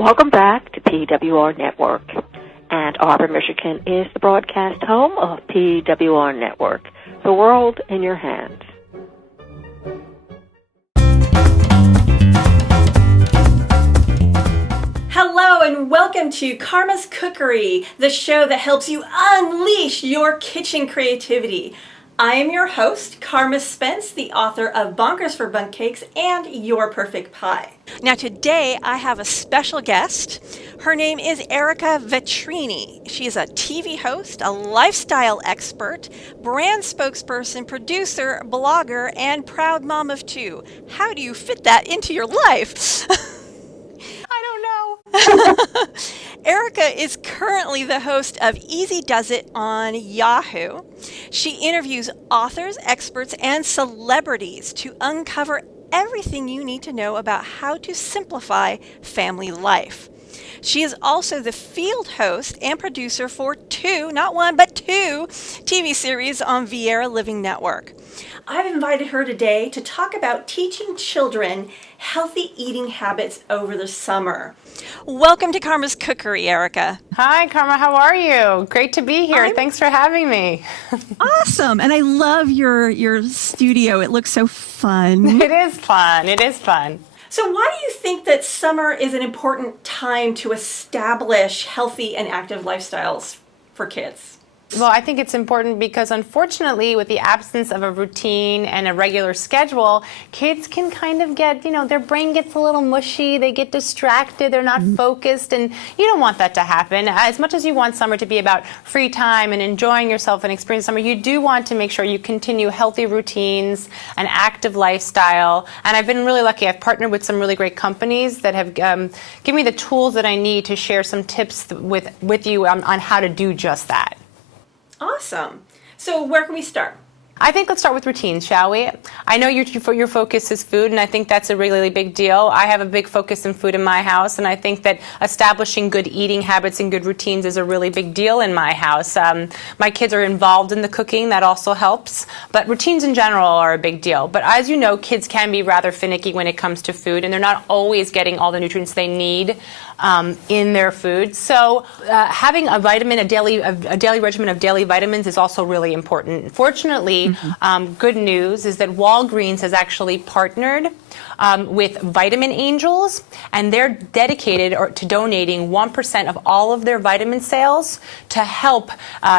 Welcome back to PWR Network. Ann Arbor, Michigan is the broadcast home of PWR Network, the world in your hands. Hello and welcome to Carma's Cookery, the show that helps you unleash your kitchen creativity. I am your host, Carma Spence, the author of Bonkers for Bundt Cakes and Your Perfect Pie. Now today I have a special guest. Her name is Ereka Vetrini. She is a TV host, a lifestyle expert, brand spokesperson, producer, blogger, and proud mom of two. How do you fit that into your life? Ereka is currently the host of Easy Does It on Yahoo. She interviews authors, experts, and celebrities to uncover everything you need to know about how to simplify family life. She is also the field host and producer for two, not one, but two TV series on Viera Living Network. I've invited her today to talk about teaching children healthy eating habits over the summer. Welcome to Carma's Cookery, Ereka. Hi, Carma. How are you? Great to be here. Thanks for having me. Awesome. And I love your studio. It looks so fun. It is fun. It is fun. So why do you think that summer is an important time to establish healthy and active lifestyles for kids? Well, I think it's important because unfortunately, with the absence of a routine and a regular schedule, kids can kind of get, their brain gets a little mushy, they get distracted, they're not focused, and you don't want that to happen. As much as you want summer to be about free time and enjoying yourself and experiencing summer, you do want to make sure you continue healthy routines, an active lifestyle, and I've been really lucky. I've partnered with some really great companies that have given me the tools that I need to share some tips with you on how to do just that. Awesome. So where can we start? I think let's start with routines, shall we? I know your focus is food, and I think that's a really big deal. I have a big focus in food in my house, and I think that establishing good eating habits and good routines is a really big deal in my house. My kids are involved in the cooking, that also helps, but routines in general are a big deal. But as you know, kids can be rather finicky when it comes to food, and they're not always getting all the nutrients they need in their food. So having a daily regimen of daily vitamins is also really important. Fortunately, good news is that Walgreens has actually partnered with Vitamin Angels, and they're dedicated to donating 1% of all of their vitamin sales to help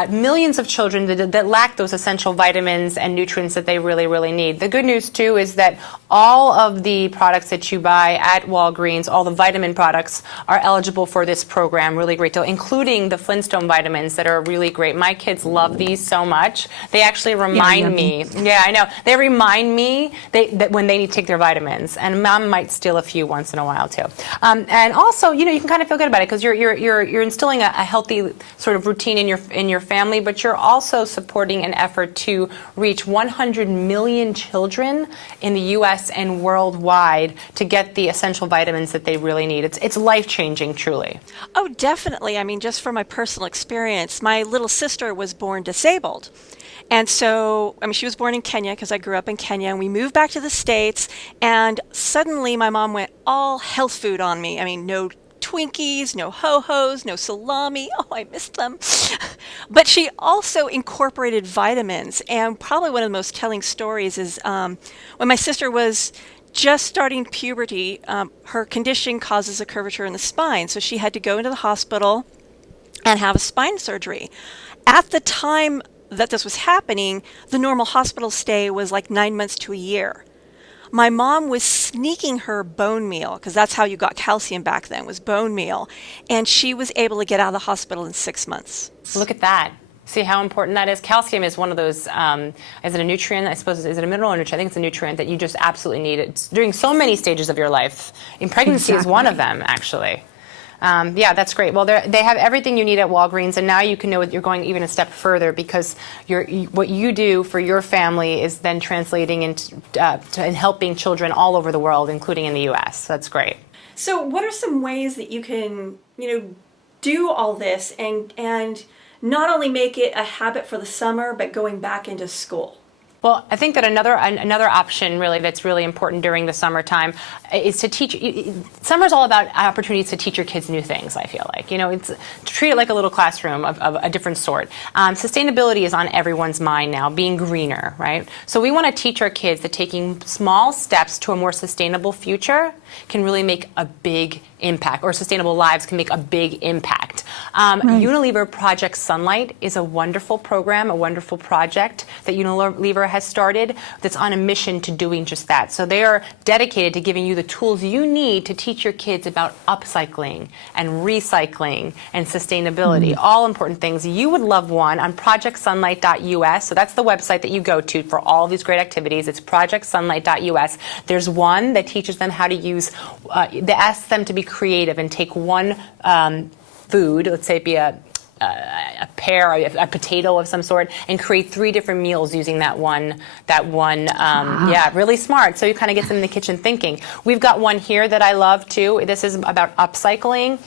millions of children that lack those essential vitamins and nutrients that they really need. The good news, too, is that all of the products that you buy at Walgreens, all the vitamin products, are eligible for this program. Really great deal, including the Flintstone vitamins that are really great. My kids love these so much. They actually remind me. Yeah, I know. They remind me that when they need to take their vitamins. And mom might steal a few once in a while too. And also, you can kind of feel good about it because you're instilling a healthy sort of routine in your family, but you're also supporting an effort to reach 100 million children in the U.S. and worldwide to get the essential vitamins that they really need. It's life-changing, truly. Oh, definitely. I mean, just from my personal experience, my little sister was born disabled. And so, she was born in Kenya because I grew up in Kenya, and we moved back to the States, and suddenly my mom went all health food on me. No Twinkies, no Ho-Hos, no salami. Oh, I missed them. But she also incorporated vitamins, and probably one of the most telling stories is when my sister was just starting puberty, her condition causes a curvature in the spine, so she had to go into the hospital and have a spine surgery. At the time that this was happening, the normal hospital stay was like 9 months to a year. My mom was sneaking her bone meal, because that's how you got calcium back then, was bone meal, and she was able to get out of the hospital in 6 months. Look at that. See how important that is? Calcium is one of those, is it a nutrient? I suppose, is it a mineral or nutrient? I think it's a nutrient that you just absolutely need. It's during so many stages of your life. In pregnancy is one of them, actually. Yeah, that's great. Well, they have everything you need at Walgreens, and now you can know that you're going even a step further because what you do for your family is then translating into and helping children all over the world, including in the U.S. So that's great. So what are some ways that you can, do all this and not only make it a habit for the summer, but going back into school? Well, I think that another option really that's really important during the summertime is to teach. Summer's all about opportunities to teach your kids new things, I feel like. It's to treat it like a little classroom of a different sort. Sustainability is on everyone's mind now, being greener, right? So we want to teach our kids that taking small steps to a more sustainable future can really make a big impact, or sustainable lives can make a big impact. Unilever Project Sunlight is a wonderful program, a wonderful project that Unilever has started that's on a mission to doing just that. So they are dedicated to giving you the tools you need to teach your kids about upcycling and recycling and sustainability, all important things. You would love one on projectsunlight.us. So that's the website that you go to for all of these great activities. It's projectsunlight.us. There's one that teaches them how to use, that asks them to be creative and take one food, let's say it be a pear, a potato of some sort, and create 3 different meals using that one. Yeah, really smart. So you kind of get them in the kitchen thinking. We've got one here that I love too. This is about upcycling.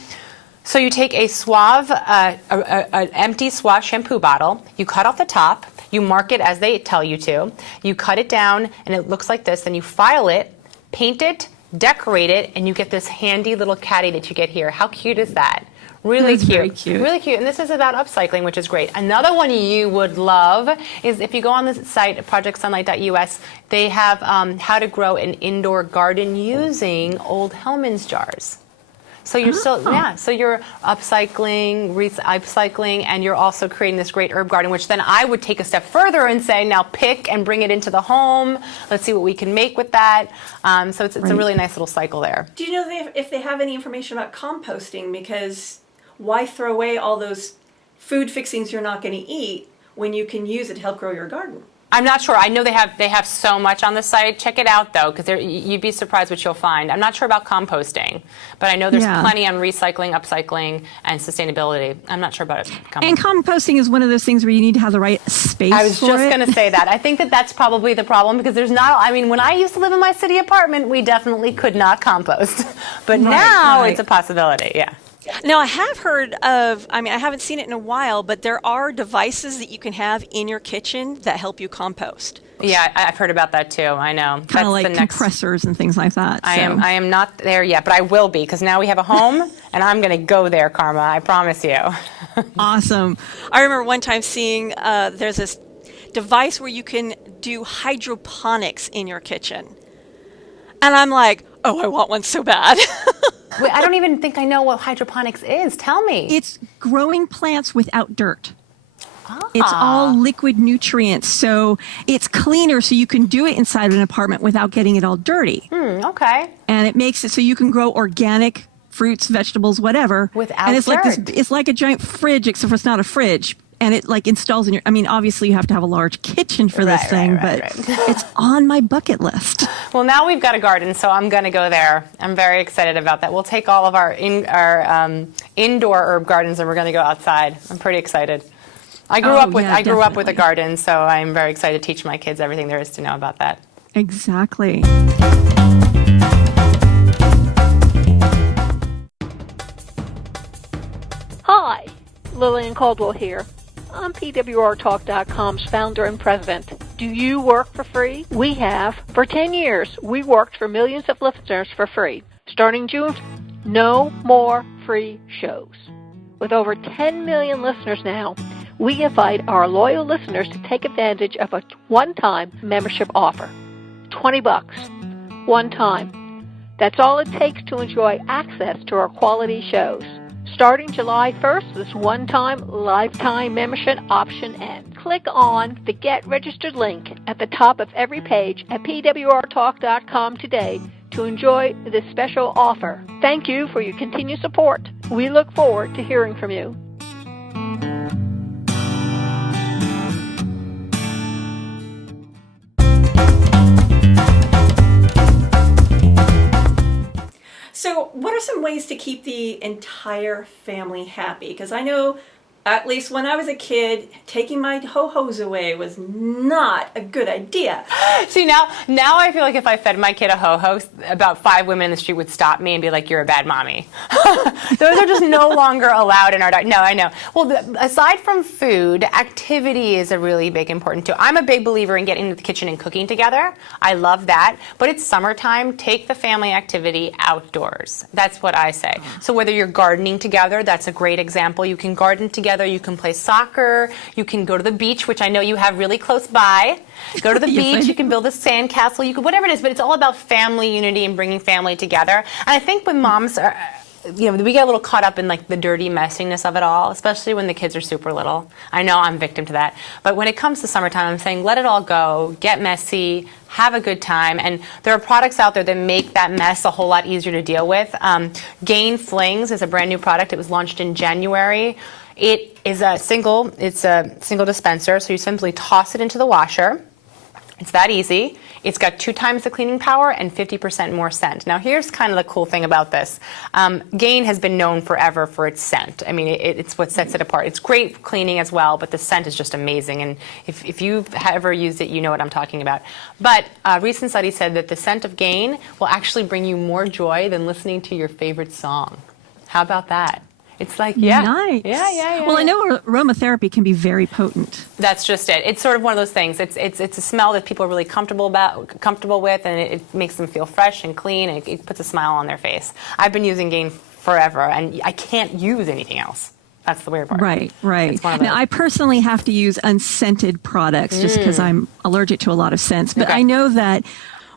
So you take a Suave, an empty Suave shampoo bottle, you cut off the top, you mark it as they tell you to, you cut it down, and it looks like this, then you file it, paint it, decorate it, and you get this handy little caddy that you get here. How cute is that? Really cute. Very cute. Really cute. And this is about upcycling, which is great. Another one you would love is if you go on the site, projectsunlight.us, they have how to grow an indoor garden using old Hellman's jars. So you're so you're upcycling, and you're also creating this great herb garden, which then I would take a step further and say, now pick and bring it into the home. Let's see what we can make with that. So it's a really nice little cycle there. Do you know if they have any information about composting? Because why throw away all those food fixings you're not going to eat when you can use it to help grow your garden? I'm not sure. I know they have so much on the site. Check it out, though, because you'd be surprised what you'll find. I'm not sure about composting, but I know there's plenty on recycling, upcycling, and sustainability. I'm not sure about composting. And composting is one of those things where you need to have the right space for it. I was just going to say that. I think that's probably the problem, because there's not, when I used to live in my city apartment, we definitely could not compost. But now it's a possibility, yeah. Now, I have heard of, I haven't seen it in a while, but there are devices that you can have in your kitchen that help you compost. Yeah, I've heard about that too. I know. Kind of like compressors and things like that. I am not there yet, but I will be, because now we have a home, and I'm going to go there, Karma. I promise you. Awesome. I remember one time seeing there's this device where you can do hydroponics in your kitchen. And I'm like, oh, I want one so bad. Wait, I don't even think I know what hydroponics is. Tell me. It's growing plants without dirt. It's all liquid nutrients, so it's cleaner, so you can do it inside an apartment without getting it all dirty. Okay. And it makes it so you can grow organic fruits, vegetables, whatever. Without and it's dirt. like this. It's like a giant fridge, except for it's not a fridge. And it installs in your, obviously you have to have a large kitchen for this thing, but it's on my bucket list. Well, now we've got a garden, so I'm going to go there. I'm very excited about that. We'll take all of our indoor herb gardens, and we're going to go outside. I'm pretty excited. I grew up with a garden, so I'm very excited to teach my kids everything there is to know about that. Exactly. Hi, Lillian Caldwell here. I'm PWRTalk.com's founder and president. Do you work for free? We have. For 10 years, we worked for millions of listeners for free. Starting June, no more free shows. With over 10 million listeners now, we invite our loyal listeners to take advantage of a one-time membership offer. $20. One time. That's all it takes to enjoy access to our quality shows. Starting July 1st, this one-time lifetime membership option ends. Click on the Get Registered link at the top of every page at pwrtalk.com today to enjoy this special offer. Thank you for your continued support. We look forward to hearing from you. So what are some ways to keep the entire family happy? Because I know At least when I was a kid, taking my ho-hos away was not a good idea. See, now I feel like if I fed my kid a ho-ho, about 5 women in the street would stop me and be like, "You're a bad mommy." Those are just no longer allowed in our diet. No, I know. Well, aside from food, activity is a really big important too. I'm a big believer in getting into the kitchen and cooking together. I love that. But it's summertime. Take the family activity outdoors. That's what I say. So whether you're gardening together, that's a great example. You can garden together. You can play soccer. You can go to the beach, which I know you have really close by. Go to the beach. You can build a sandcastle. You can whatever it is. But it's all about family unity and bringing family together. And I think when moms are, we get a little caught up in like the dirty messiness of it all, especially when the kids are super little. I know I'm victim to that. But when it comes to summertime, I'm saying let it all go, get messy, have a good time. And there are products out there that make that mess a whole lot easier to deal with. Gain Flings is a brand new product. It was launched in January. It is a single dispenser, so you simply toss it into the washer. It's that easy. It's got 2 times the cleaning power and 50% more scent. Now, here's kind of the cool thing about this. Gain has been known forever for its scent. I mean, it's what sets it apart. It's great cleaning as well, but the scent is just amazing. And if you've ever used it, you know what I'm talking about. But a recent study said that the scent of Gain will actually bring you more joy than listening to your favorite song. How about that? It's like, Nice. Yeah. Well, I know aromatherapy can be very potent. That's just it. It's sort of one of those things. It's a smell that people are really comfortable with, and it makes them feel fresh and clean, and it puts a smile on their face. I've been using Gain forever, and I can't use anything else. That's the weird part. Right. It's one of Now, I personally have to use unscented products just because I'm allergic to a lot of scents. But I know that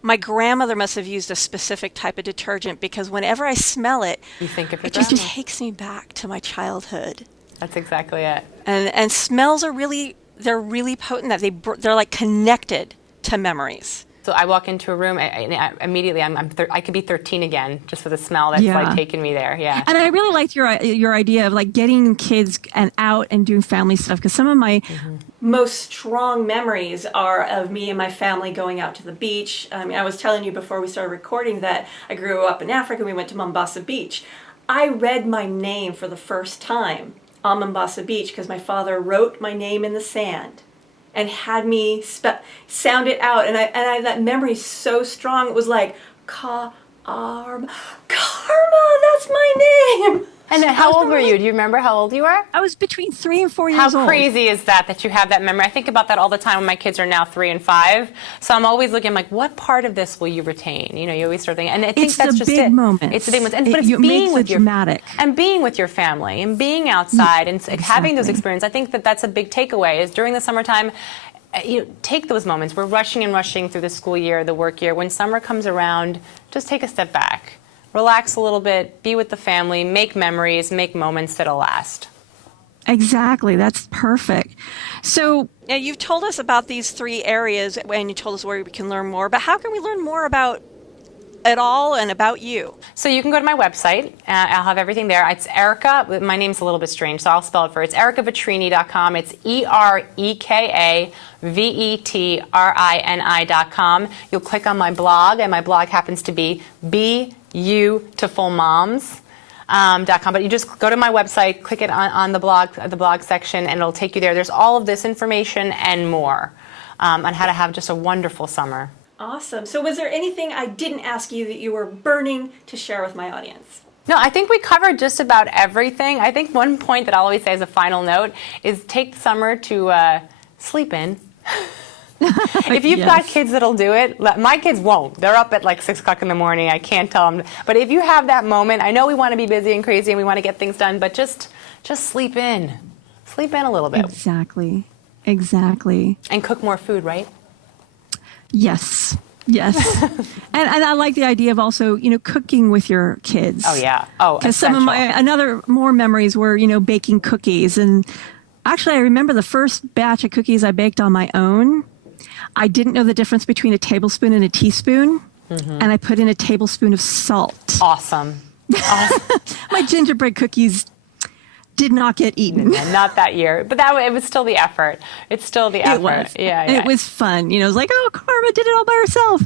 My grandmother must have used a specific type of detergent because whenever I smell it, You think of your it just grandma. takes me back to my childhood. That's exactly it. And smells are they're really potent. That they're like connected to memories. So I walk into a room, immediately I could be 13 again just with the smell that's like taking me there. Yeah. And I really liked your idea of like getting kids out and doing family stuff, because some of my Most strong memories are of me and my family going out to the beach. I mean, I was telling you before we started recording that I grew up in Africa. We went to Mombasa Beach. I read my name for the first time on Mombasa Beach because my father wrote my name in the sand and had me sound it out. And I that memory's so strong. It was like, Karma, that's my name. And how old were you? Do you remember how old you were? I was between 3 and 4 years old. How crazy is that you have that memory? I think about that all the time when my kids are now 3 and 5. So I'm always looking like, what part of this will you retain? You know, you always start thinking, and I think that's just it. It's the big moments. It's the big moments. But it's being with your dramatic. And being with your family and being outside and having those experiences. I think that's a big takeaway is during the summertime, take those moments. We're rushing through the school year, the work year. When summer comes around, just take a step back. Relax a little bit, be with the family, make memories, make moments that'll last. Exactly. That's perfect. So Yeah, you've told us about these 3 areas and you told us where we can learn more, but how can we learn more about it all and about you? So you can go to my website. I'll have everything there. It's Ereka. My name's a little bit strange, so I'll spell it for you. It's ErekaVetrini.com. It's ErekaVetrini.com. You'll click on my blog, and my blog happens to be BeAutifulMoms.com. But you just go to my website, click it on the blog section, and it'll take you there. There's all of this information and more on how to have just a wonderful summer. Awesome. So was there anything I didn't ask you that you were burning to share with my audience? No, I think we covered just about everything. I think one point that I'll always say as a final note is take the summer to sleep in. If you've got kids that'll do it, my kids won't. They're up at like 6 o'clock in the morning. I can't tell them. But if you have that moment, I know we want to be busy and crazy and we want to get things done, but just sleep in. Sleep in a little bit. Exactly. And cook more food, right? Yes. and I like the idea of also, cooking with your kids. Oh, yeah. Oh, because some of my more memories were, baking cookies. And actually, I remember the first batch of cookies I baked on my own. I didn't know the difference between a tablespoon and a teaspoon. And I put in a tablespoon of salt. Awesome. My gingerbread cookies did not get eaten. Not that year, but it was still the effort. It's still the effort. It was. Yeah. It was fun. It was like, oh, Karma did it all by herself.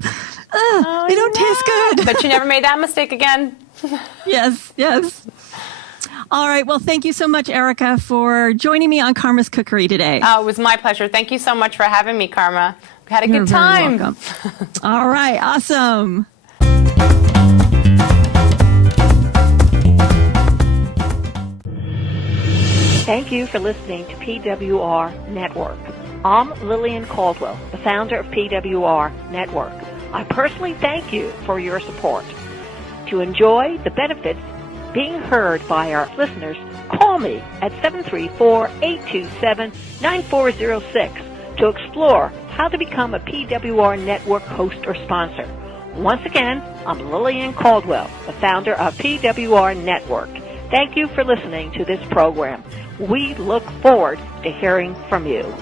They don't taste good. But you never made that mistake again. Yes. All right. Well, thank you so much, Ereka, for joining me on Carma's Cookery today. Oh, it was my pleasure. Thank you so much for having me, Carma. We had a You're good time. Very welcome. All right. Awesome. Thank you for listening to PWR Network. I'm Lillian Caldwell, the founder of PWR Network. I personally thank you for your support. To enjoy the benefits being heard by our listeners, call me at 734-827-9406 to explore how to become a PWR Network host or sponsor. Once again, I'm Lillian Caldwell, the founder of PWR Network. Thank you for listening to this program. We look forward to hearing from you.